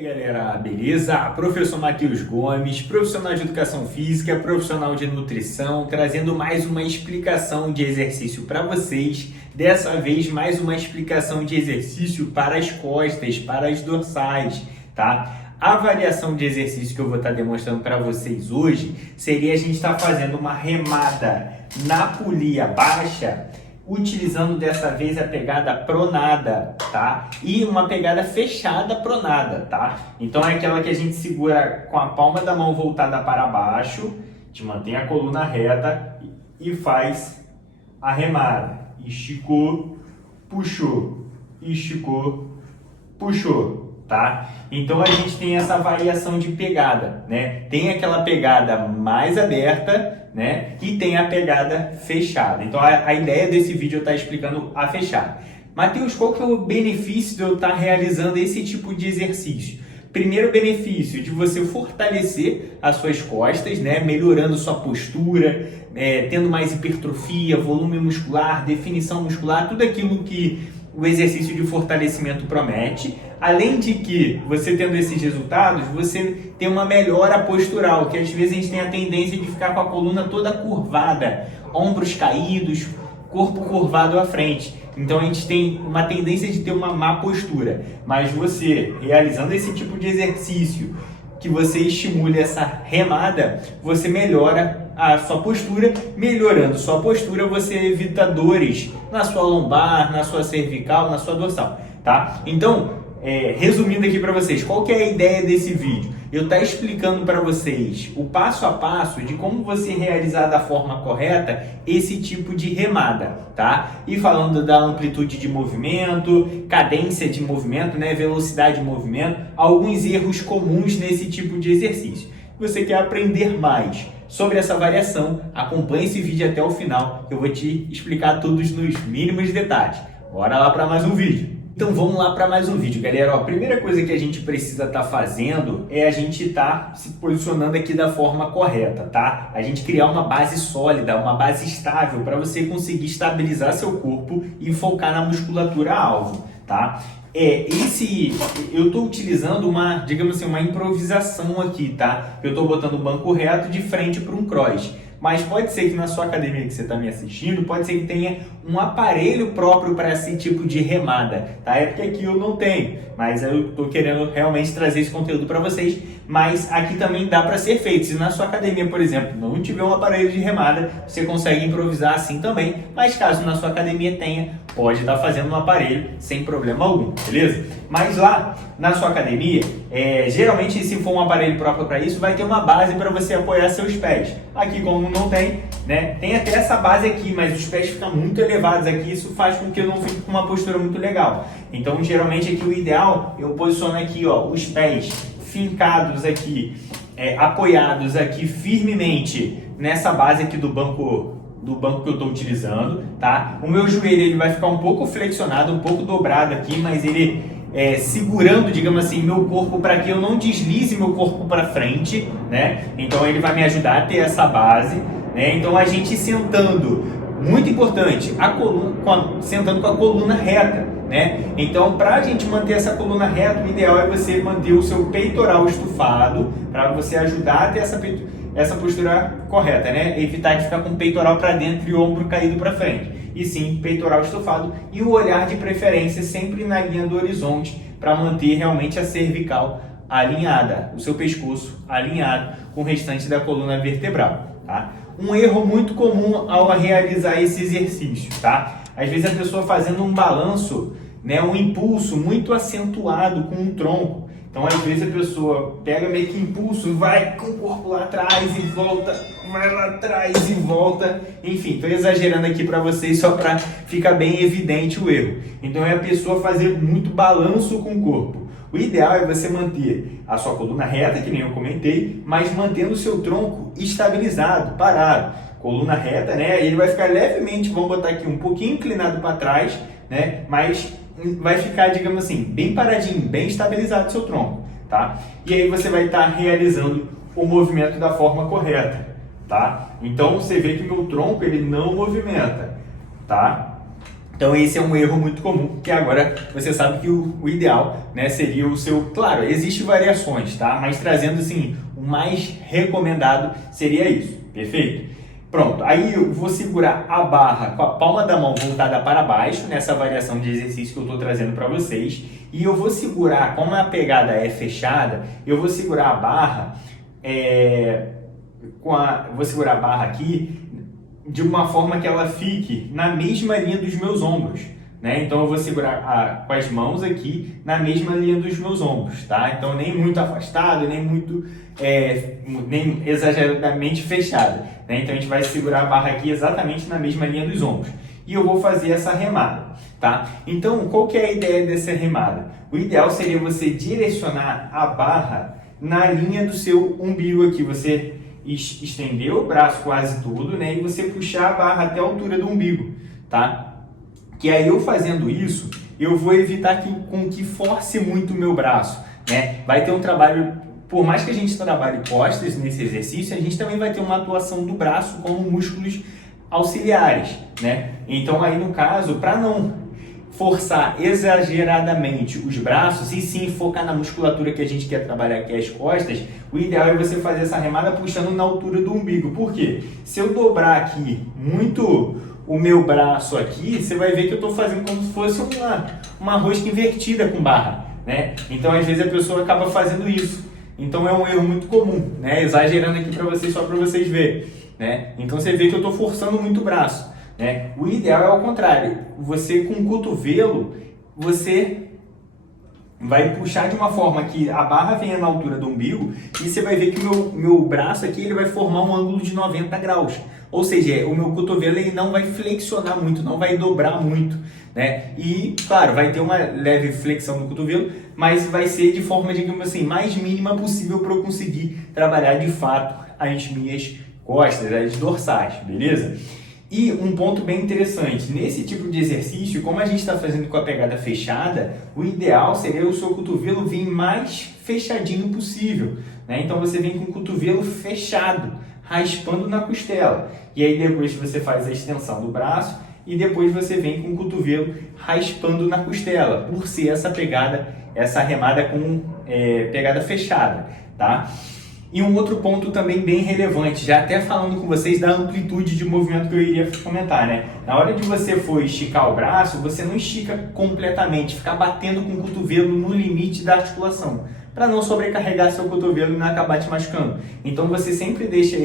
E aí galera, beleza? Professor Matheus Gomes, profissional de educação física, profissional de nutrição, trazendo mais uma explicação de exercício para vocês. Dessa vez, mais uma explicação de exercício para as costas, para as dorsais, tá? A variação de exercício que eu vou estar demonstrando para vocês hoje seria a gente estar fazendo uma remada na polia baixa, utilizando dessa vez a pegada pronada, tá? E uma pegada fechada pronada, tá? Então é aquela que a gente segura com a palma da mão voltada para baixo, a gente mantém a coluna reta e faz a remada. Esticou, puxou, esticou, puxou, tá? Então a gente tem essa variação de pegada, né? Tem aquela pegada mais aberta, né? E tem a pegada fechada. Então a ideia desse vídeo é estar explicando a fechada. Matheus, qual que é o benefício de eu estar realizando esse tipo de exercício? Primeiro benefício de você fortalecer as suas costas, né? Melhorando sua postura, tendo mais hipertrofia, volume muscular, definição muscular, tudo aquilo que o exercício de fortalecimento promete. Além de que, você tendo esses resultados, você tem uma melhora postural, que às vezes a gente tem a tendência de ficar com a coluna toda curvada, ombros caídos, corpo curvado à frente. Então a gente tem uma tendência de ter uma má postura. Mas você, realizando esse tipo de exercício, que você estimule essa remada, você melhora a sua postura. Melhorando sua postura, você evita dores na sua lombar, na sua cervical, na sua dorsal, tá? Então, resumindo aqui para vocês, qual que é a ideia desse vídeo? Eu estou explicando para vocês o passo a passo de como você realizar da forma correta esse tipo de remada, tá? E falando da amplitude de movimento, cadência de movimento, né? Velocidade de movimento, alguns erros comuns nesse tipo de exercício. Você quer aprender mais sobre essa variação, acompanhe esse vídeo até o final, eu vou te explicar todos nos mínimos detalhes. Bora lá para mais um vídeo. Então vamos lá para mais um vídeo, galera. Ó, a primeira coisa que a gente precisa estar fazendo é a gente estar se posicionando aqui da forma correta, tá? A gente criar uma base sólida, uma base estável para você conseguir estabilizar seu corpo e focar na musculatura alvo, tá? Eu estou utilizando uma, digamos assim, uma improvisação aqui, tá? Eu estou botando o banco reto de frente para um cross. Mas pode ser que na sua academia que você está me assistindo, pode ser que tenha um aparelho próprio para esse tipo de remada, tá? É porque aqui eu não tenho, mas eu estou querendo realmente trazer esse conteúdo para vocês. Mas aqui também dá para ser feito. Se na sua academia, por exemplo, não tiver um aparelho de remada, você consegue improvisar assim também. Mas caso na sua academia tenha, pode estar fazendo um aparelho sem problema algum, beleza? Mas lá na sua academia, geralmente se for um aparelho próprio para isso, vai ter uma base para você apoiar seus pés. Aqui como não tem, né? Tem até essa base aqui, mas os pés ficam muito elevados aqui, isso faz com que eu não fique com uma postura muito legal. Então geralmente aqui o ideal, eu posiciono aqui, ó, os pés fincados aqui, apoiados aqui firmemente nessa base aqui do banco que eu estou utilizando, tá? O meu joelho ele vai ficar um pouco flexionado, um pouco dobrado aqui, mas ele segurando, digamos assim, meu corpo para que eu não deslize meu corpo para frente, né? Então ele vai me ajudar a ter essa base, né? Então a gente sentando, muito importante, sentando com a coluna reta, né? Então para a gente manter essa coluna reta, o ideal é você manter o seu peitoral estufado para você ajudar a ter essa postura correta, né? Evitar de ficar com o peitoral para dentro e o ombro caído para frente. E sim, peitoral estufado e o olhar de preferência sempre na linha do horizonte para manter realmente a cervical alinhada, o seu pescoço alinhado com o restante da coluna vertebral, tá? Um erro muito comum ao realizar esse exercício, tá? Às vezes a pessoa fazendo um balanço, né, um impulso muito acentuado com o tronco. Então, às vezes a pessoa pega meio que impulso, vai com o corpo lá atrás e volta, vai lá atrás e volta. Enfim, estou exagerando aqui para vocês só para ficar bem evidente o erro. Então, é a pessoa fazer muito balanço com o corpo. O ideal é você manter a sua coluna reta, que nem eu comentei, mas mantendo o seu tronco estabilizado, parado. Coluna reta, né? Ele vai ficar levemente, vamos botar aqui um pouquinho inclinado para trás, né? Mas vai ficar, digamos assim, bem paradinho, bem estabilizado o seu tronco, tá? E aí você vai estar realizando o movimento da forma correta, tá? Então você vê que o meu tronco ele não movimenta, tá? Então esse é um erro muito comum, que agora você sabe que o ideal, né, seria o seu... Claro, existem variações, tá? Mas trazendo assim, o mais recomendado seria isso, perfeito? Pronto, aí eu vou segurar a barra com a palma da mão voltada para baixo, nessa variação de exercício que eu estou trazendo para vocês. E eu vou segurar, como a pegada é fechada, eu vou segurar a barra, vou segurar a barra aqui de uma forma que ela fique na mesma linha dos meus ombros, né? Então eu vou segurar com as mãos aqui na mesma linha dos meus ombros, tá? Então nem muito afastado, nem muito nem exageradamente fechada, né? Então a gente vai segurar a barra aqui exatamente na mesma linha dos ombros. E eu vou fazer essa remada, tá? Então qual que é a ideia dessa remada? O ideal seria você direcionar a barra na linha do seu umbigo aqui, você estender o braço quase todo, né? E você puxar a barra até a altura do umbigo, tá? Que aí eu fazendo isso, eu vou evitar que force muito o meu braço, né? Vai ter um trabalho, por mais que a gente trabalhe costas nesse exercício, a gente também vai ter uma atuação do braço como músculos auxiliares, né? Então aí no caso, para não forçar exageradamente os braços e sim focar na musculatura que a gente quer trabalhar, que é as costas, o ideal é você fazer essa remada puxando na altura do umbigo. Por quê? Se eu dobrar aqui muito o meu braço aqui, você vai ver que eu estou fazendo como se fosse uma rosca invertida com barra, né? Então às vezes a pessoa acaba fazendo isso. Então é um erro muito comum, né? Exagerando aqui para vocês, só para vocês verem, né? Então você vê que eu estou forçando muito o braço, né? O ideal é ao contrário, você com o cotovelo, você vai puxar de uma forma que a barra venha na altura do umbigo e você vai ver que o meu braço aqui ele vai formar um ângulo de 90 graus. Ou seja, o meu cotovelo ele não vai flexionar muito, não vai dobrar muito, né? E, claro, vai ter uma leve flexão no cotovelo, mas vai ser de forma, digamos assim, mais mínima possível para eu conseguir trabalhar de fato as minhas costas, as dorsais, beleza? E um ponto bem interessante, nesse tipo de exercício, como a gente está fazendo com a pegada fechada, o ideal seria o seu cotovelo vir mais fechadinho possível, né? Então você vem com o cotovelo fechado, raspando na costela. E aí depois você faz a extensão do braço e depois você vem com o cotovelo raspando na costela, por ser essa pegada, essa remada com pegada fechada, tá? E um outro ponto também bem relevante, já até falando com vocês da amplitude de movimento que eu iria comentar, né? Na hora de você for esticar o braço, você não estica completamente, ficar batendo com o cotovelo no limite da articulação, para não sobrecarregar seu cotovelo e não acabar te machucando. Então você sempre deixa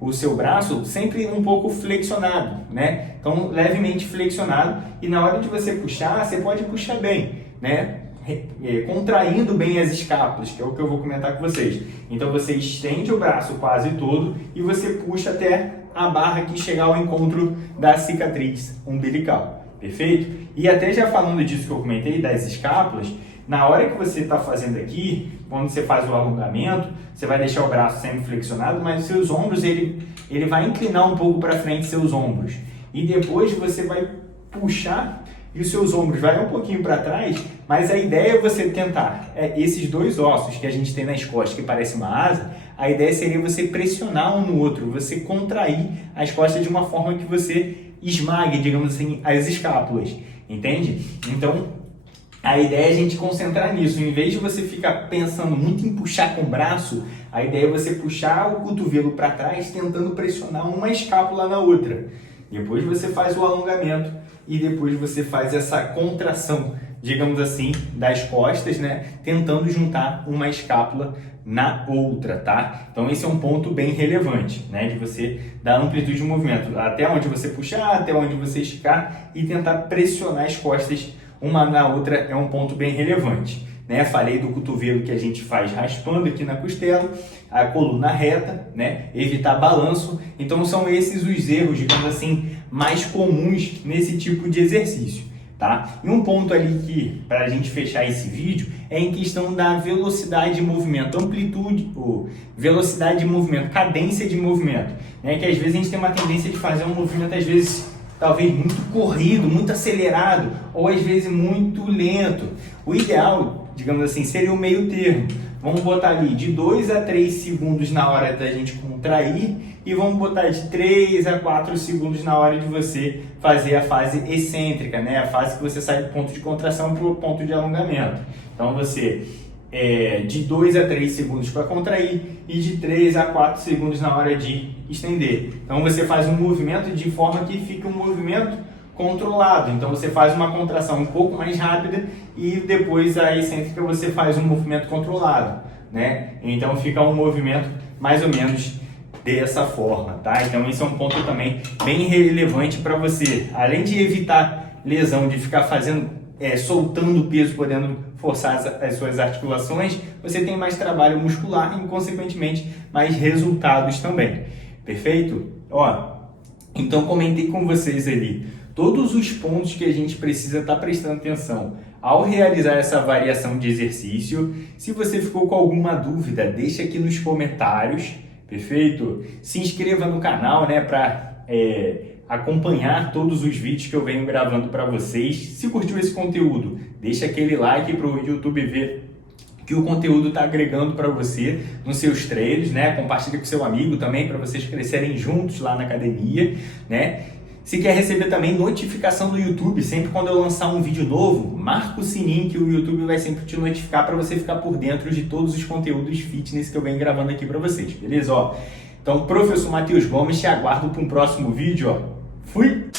o seu braço sempre um pouco flexionado, né? Então levemente flexionado, e na hora de você puxar, você pode puxar bem, né? Contraindo bem as escápulas, que é o que eu vou comentar com vocês. Então você estende o braço quase todo e você puxa até a barra que chegar ao encontro da cicatriz umbilical, perfeito? E até já falando disso que eu comentei, das escápulas, na hora que você está fazendo aqui, quando você faz o alongamento, você vai deixar o braço sempre flexionado, mas os seus ombros, ele vai inclinar um pouco para frente seus ombros. E depois você vai puxar e os seus ombros vai um pouquinho para trás, mas a ideia é você tentar, esses dois ossos que a gente tem nas costas, que parece uma asa, a ideia seria você pressionar um no outro, você contrair as costas de uma forma que você esmague, digamos assim, as escápulas, entende? Então, a ideia é a gente concentrar nisso, em vez de você ficar pensando muito em puxar com o braço, a ideia é você puxar o cotovelo para trás, tentando pressionar uma escápula na outra. Depois você faz o alongamento, e depois você faz essa contração, digamos assim, das costas, né? Tentando juntar uma escápula na outra, tá? Então esse é um ponto bem relevante, né? De você dar amplitude de movimento, até onde você puxar, até onde você esticar e tentar pressionar as costas uma na outra é um ponto bem relevante, né? Falei do cotovelo que a gente faz raspando aqui na costela, a coluna reta, né? Evitar balanço. Então são esses os erros, digamos assim, mais comuns nesse tipo de exercício, tá? E um ponto ali que, para a gente fechar esse vídeo, é em questão da velocidade de movimento, amplitude, ou velocidade de movimento, cadência de movimento, né? Que às vezes a gente tem uma tendência de fazer um movimento, às vezes, talvez muito corrido, muito acelerado, ou às vezes muito lento. O ideal, digamos assim, seria o meio termo. Vamos botar ali de 2 a 3 segundos na hora da gente contrair e vamos botar de 3 a 4 segundos na hora de você fazer a fase excêntrica, né? A fase que você sai do ponto de contração para o ponto de alongamento. Então você de 2 a 3 segundos para contrair e de 3 a 4 segundos na hora de estender. Então você faz um movimento de forma que fique um movimento controlado. Então você faz uma contração um pouco mais rápida e depois a excêntrica você faz um movimento controlado, né? Então fica um movimento mais ou menos dessa forma, tá? Então esse é um ponto também bem relevante para você. Além de evitar lesão, de ficar soltando o peso, podendo forçar as suas articulações, você tem mais trabalho muscular e, consequentemente, mais resultados também. Perfeito? Então comentei com vocês ali todos os pontos que a gente precisa estar prestando atenção ao realizar essa variação de exercício. Se você ficou com alguma dúvida, deixa aqui nos comentários, perfeito? Se inscreva no canal, né, para acompanhar todos os vídeos que eu venho gravando para vocês. Se curtiu esse conteúdo, deixa aquele like para o YouTube ver que o conteúdo está agregando para você nos seus treinos, né? Compartilha com seu amigo também para vocês crescerem juntos lá na academia, né? Se quer receber também notificação do YouTube, sempre quando eu lançar um vídeo novo, marca o sininho que o YouTube vai sempre te notificar para você ficar por dentro de todos os conteúdos fitness que eu venho gravando aqui para vocês, beleza? Então, professor Matheus Gomes, te aguardo para um próximo vídeo, Fui!